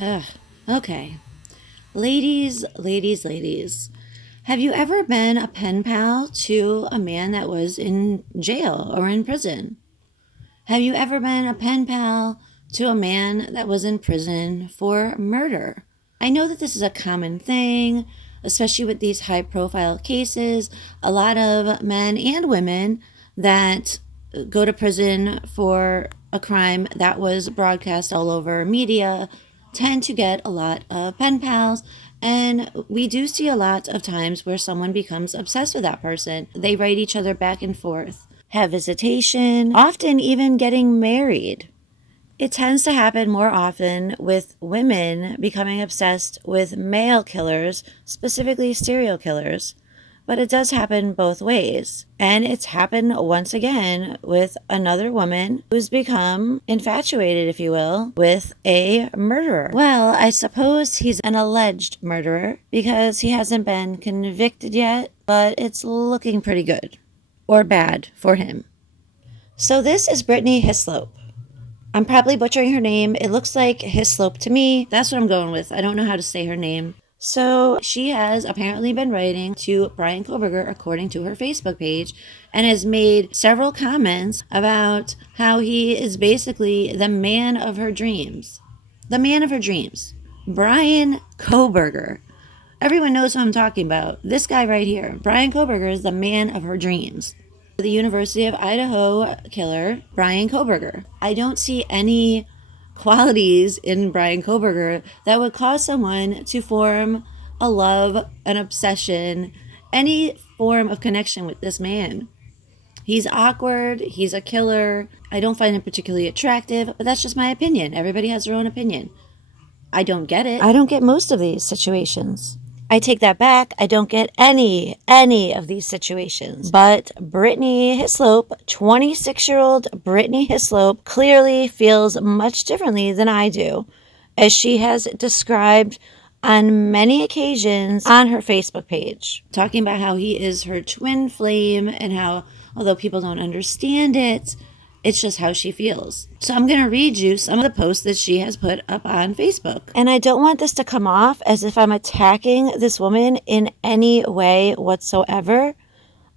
Ugh. Okay. Ladies. Have you ever been a pen pal to a man that was in jail or in prison? Have you ever been a pen pal to a man that was in prison for murder? I know that this is a common thing, especially with these high profile cases. A lot of men and women that go to prison for a crime that was broadcast all over media tend to get a lot of pen pals. And we do see a lot of times where someone becomes obsessed with that person. They write each other back and forth, have visitation, often even getting married. It tends to happen more often with women becoming obsessed with male killers, specifically serial killers. But it does happen both ways. And it's happened once again with another woman who's become infatuated, if you will, with a murderer. Well, I suppose he's an alleged murderer because he hasn't been convicted yet, but it's looking pretty good or bad for him. So this is Brittney Hislope. I'm probably butchering her name. It looks like Hislope to me. That's what I'm going with. I don't know how to say her name. So she has apparently been writing to Bryan Kohberger according to her Facebook page and has made several comments about how he is basically the man of her dreams. The man of her dreams. Bryan Kohberger. Everyone knows who I'm talking about. This guy right here. Bryan Kohberger is the man of her dreams. The University of Idaho killer, Bryan Kohberger. I don't see any qualities in Bryan Kohberger that would cause someone to form a love, an obsession, any form of connection with this man. He's awkward, he's a killer. I don't find him particularly attractive, but that's just my opinion. Everybody has their own opinion. I don't get it. I don't get most of these situations. I take that back. I don't get any of these situations. But Brittney Hislope, 26-year-old Brittney Hislope, clearly feels much differently than I do, as she has described on many occasions on her Facebook page, talking about how he is her twin flame and how, although people don't understand it, it's just how she feels. So I'm going to read you some of the posts that she has put up on Facebook. And I don't want this to come off as if I'm attacking this woman in any way whatsoever.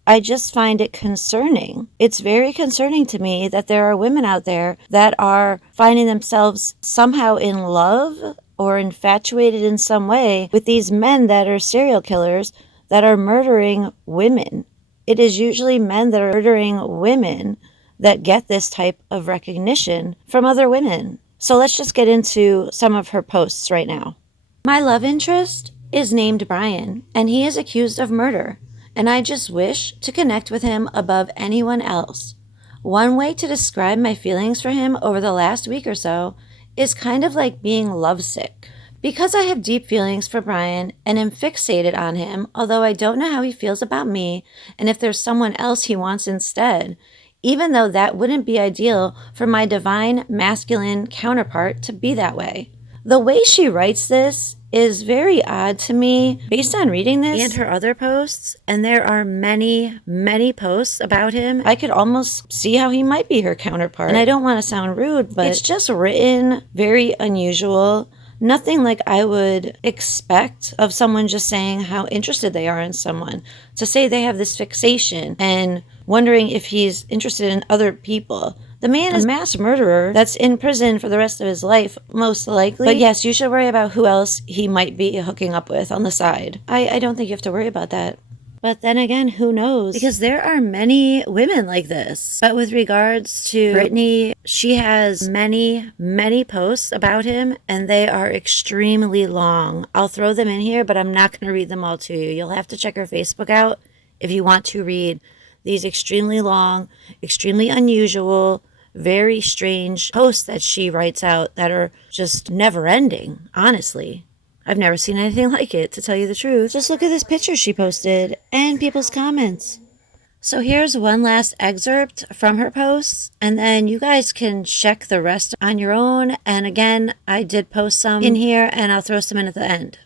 I just find it concerning. It's very concerning to me that there are women out there that are finding themselves somehow in love or infatuated in some way with these men that are serial killers that are murdering women. It is usually men that are murdering women that get this type of recognition from other women. So let's just get into some of her posts right now. My love interest is named Bryan, and he is accused of murder, and I just wish to connect with him above anyone else. One way to describe my feelings for him over the last week or so is kind of like being lovesick. Because I have deep feelings for Bryan and am fixated on him, although I don't know how he feels about me and if there's someone else he wants instead, even though that wouldn't be ideal for my divine masculine counterpart to be that way. The way she writes this is very odd to me based on reading this and her other posts, and there are many posts about him. I could almost see how he might be her counterpart. And I don't want to sound rude, but it's just written very unusual. Nothing like I would expect of someone just saying how interested they are in someone. To say they have this fixation and wondering if he's interested in other people. The man is a mass murderer that's in prison for the rest of his life, most likely. But yes, you should worry about who else he might be hooking up with on the side. I don't think you have to worry about that. But then again, who knows? Because there are many women like this. But with regards to Brittney, she has many posts about him, and they are extremely long. I'll throw them in here, but I'm not going to read them all to you. You'll have to check her Facebook out if you want to read these extremely long, extremely unusual, very strange posts that she writes out that are just never ending, honestly. I've never seen anything like it, to tell you the truth. Just look at this picture she posted and people's comments. So here's one last excerpt from her posts, and then you guys can check the rest on your own. And again, I did post some in here, and I'll throw some in at the end.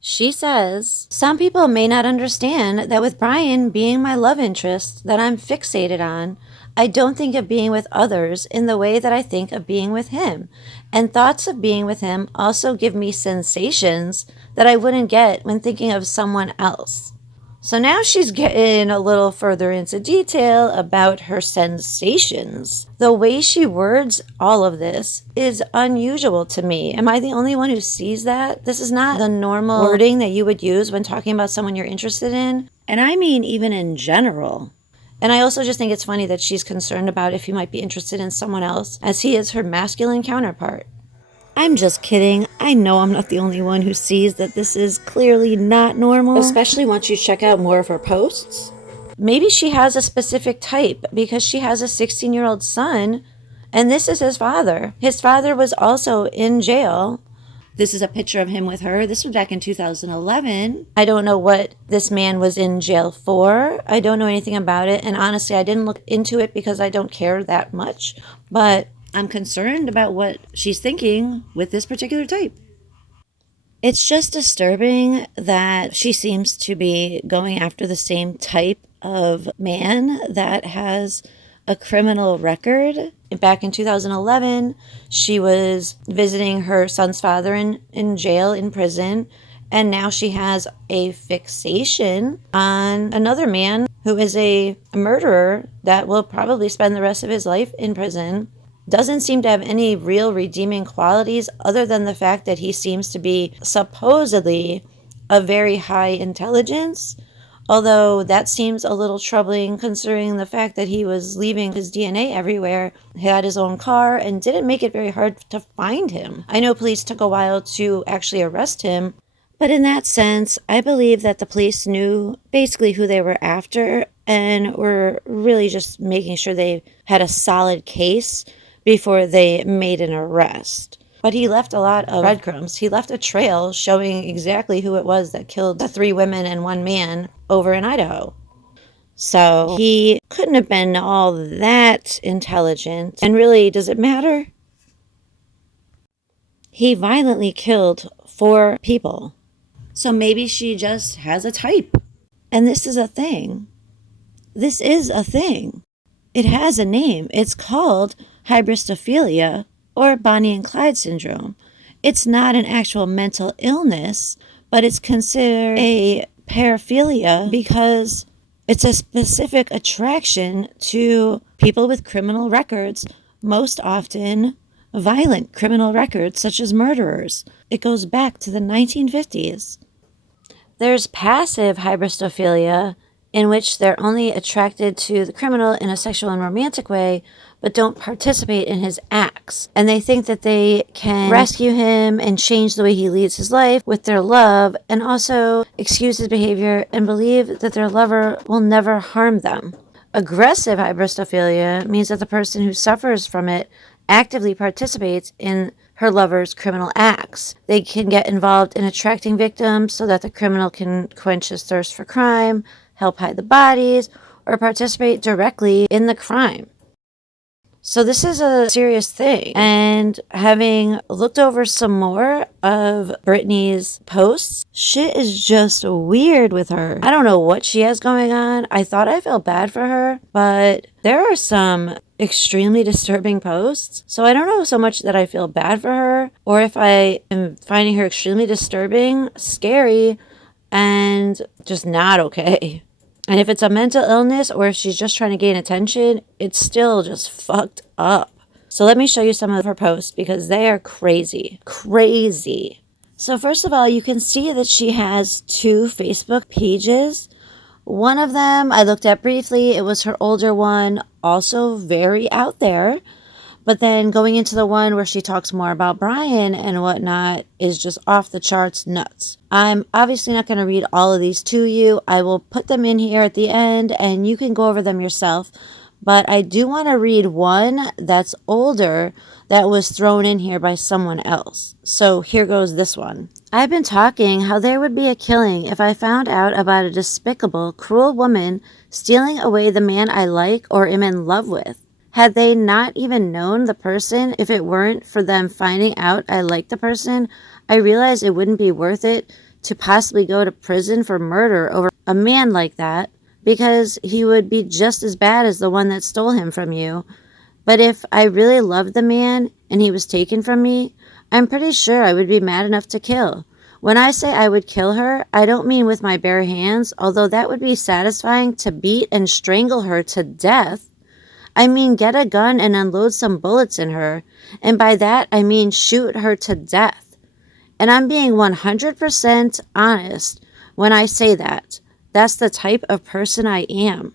She says, some people may not understand that with Bryan being my love interest that I'm fixated on, I don't think of being with others in the way that I think of being with him. And thoughts of being with him also give me sensations that I wouldn't get when thinking of someone else. So now she's getting a little further into detail about her sensations. The way she words all of this is unusual to me. Am I the only one who sees that? This is not the normal wording that you would use when talking about someone you're interested in. And I mean even in general. And I also just think it's funny that she's concerned about if he might be interested in someone else, as he is her masculine counterpart. I'm just kidding. I know I'm not the only one who sees that this is clearly not normal. Especially once you check out more of her posts. Maybe she has a specific type because she has a 16-year-old son, and this is his father. His father was also in jail. This is a picture of him with her. This was back in 2011. I don't know what this man was in jail for. I don't know anything about it. And honestly, I didn't look into it because I don't care that much. But I'm concerned about what she's thinking with this particular type. It's just disturbing that she seems to be going after the same type of man that has a criminal record. Back in 2011, she was visiting her son's father in jail, in prison, and now she has a fixation on another man who is a murderer that will probably spend the rest of his life in prison. Doesn't seem to have any real redeeming qualities other than the fact that he seems to be supposedly of very high intelligence, although that seems a little troubling considering the fact that he was leaving his DNA everywhere, had his own car, and didn't make it very hard to find him. I know police took a while to actually arrest him, but in that sense, I believe that the police knew basically who they were after and were really just making sure they had a solid case before they made an arrest. But he left a lot of breadcrumbs. He left a trail showing exactly who it was that killed the 3 women and 1 man over in Idaho. So he couldn't have been all that intelligent. And really, does it matter? He violently killed 4 people. So maybe she just has a type. And this is a thing. This is a thing. It has a name. It's called hybristophilia, or Bonnie and Clyde syndrome. It's not an actual mental illness, but it's considered a paraphilia because it's a specific attraction to people with criminal records, most often violent criminal records such as murderers. It goes back to the 1950s. There's passive hybristophilia, in which they're only attracted to the criminal in a sexual and romantic way, but don't participate in his acts. And they think that they can rescue him and change the way he leads his life with their love, and also excuse his behavior and believe that their lover will never harm them. Aggressive hybristophilia means that the person who suffers from it actively participates in her lover's criminal acts. They can get involved in attracting victims so that the criminal can quench his thirst for crime, help hide the bodies, or participate directly in the crime. So this is a serious thing. And having looked over some more of Brittney's posts, shit is just weird with her. I don't know what she has going on. I thought I felt bad for her, but there are some extremely disturbing posts. So I don't know so much that I feel bad for her, or if I am finding her extremely disturbing, scary, and just not okay. And if it's a mental illness or if she's just trying to gain attention, it's still just fucked up. So let me show you some of her posts because they are crazy. Crazy. So first of all, you can see that she has 2 Facebook pages. One of them I looked at briefly. It was her older one, also very out there. But then going into the one where she talks more about Bryan and whatnot is just off the charts nuts. I'm obviously not going to read all of these to you. I will put them in here at the end and you can go over them yourself. But I do want to read one that's older that was thrown in here by someone else. So here goes this one. I've been talking how there would be a killing if I found out about a despicable, cruel woman stealing away the man I like or am in love with. Had they not even known the person, if it weren't for them finding out I like the person, I realized it wouldn't be worth it to possibly go to prison for murder over a man like that. because he would be just as bad as the one that stole him from you. But if I really loved the man and he was taken from me, I'm pretty sure I would be mad enough to kill. When I say I would kill her, I don't mean with my bare hands, although that would be satisfying to beat and strangle her to death. I mean get a gun and unload some bullets in her, and by that I mean shoot her to death. And I'm being 100% honest when I say that. That's the type of person I am.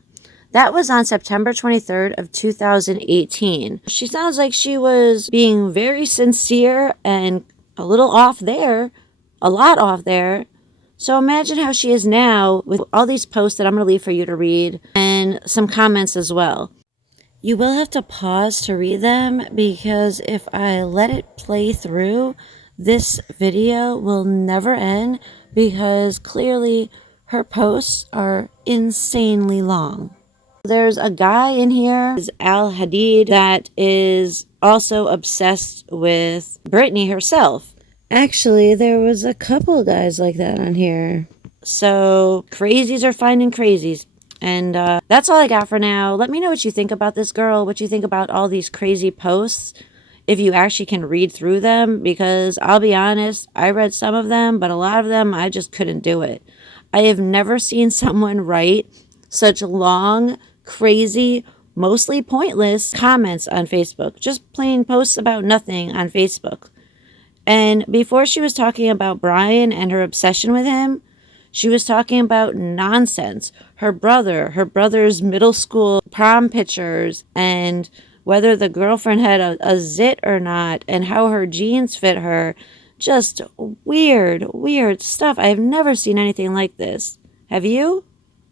That was on September 23rd of 2018. She sounds like she was being very sincere and a little off there, a lot off there. So imagine how she is now with all these posts that I'm going to leave for you to read and some comments as well. You will have to pause to read them because if I let it play through, this video will never end because clearly her posts are insanely long. There's a guy in here, Al Hadid, that is also obsessed with Brittney herself. Actually, there was a couple guys like that on here. So crazies are finding crazies. And that's all I got for now. Let me know what you think about this girl, what you think about all these crazy posts, if you actually can read through them, because I'll be honest, I read some of them, but a lot of them, I just couldn't do it. I have never seen someone write such long, crazy, mostly pointless comments on Facebook. Just plain posts about nothing on Facebook. And before she was talking about Bryan and her obsession with him, she was talking about nonsense. Her brother's middle school prom pictures, and whether the girlfriend had a zit or not, and how her jeans fit her. Just weird stuff. I've never seen anything like this. Have you?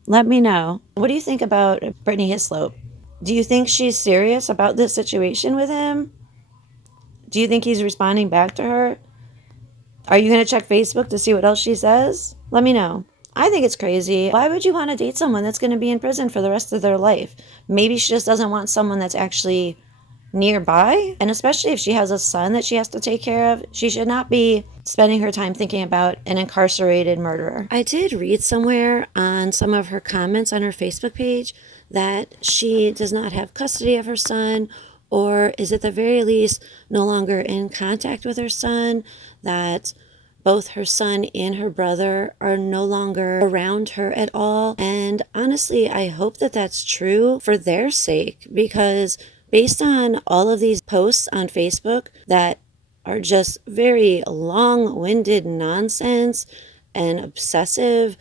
Let me know. What do you think about Brittney Hislope? Do you think she's serious about this situation with him? Do you think he's responding back to her? Are you going to check Facebook to see what else she says? Let me know. I think it's crazy. Why would you want to date someone that's going to be in prison for the rest of their life? Maybe she just doesn't want someone that's actually nearby. And especially if she has a son that she has to take care of, she should not be spending her time thinking about an incarcerated murderer. I did read somewhere on some of her comments on her Facebook page that she does not have custody of her son, or is at the very least no longer in contact with her son, that both her son and her brother are no longer around her at all. And honestly, I hope that that's true for their sake, because based on all of these posts on Facebook that are just very long-winded nonsense and obsessive,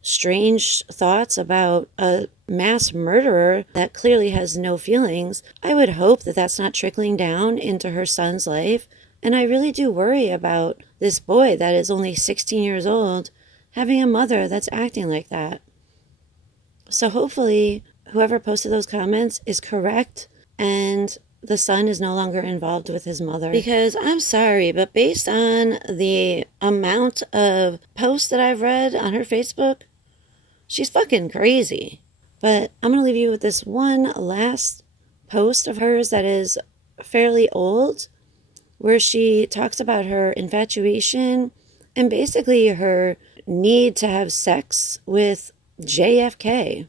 strange thoughts about a mass murderer that clearly has no feelings, I would hope that that's not trickling down into her son's life. And I really do worry about this boy that is only 16 years old having a mother that's acting like that. So hopefully whoever posted those comments is correct and the son is no longer involved with his mother. Because I'm sorry, but based on the amount of posts that I've read on her Facebook, she's fucking crazy. But I'm going to leave you with this one last post of hers that is fairly old, where she talks about her infatuation and basically her need to have sex with JFK,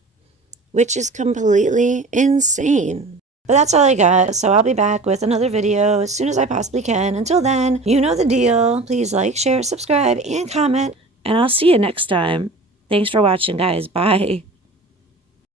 which is completely insane. But that's all I got, so I'll be back with another video as soon as I possibly can. Until then, you know the deal. Please like, share, subscribe, and comment, and I'll see you next time. Thanks for watching, guys. Bye.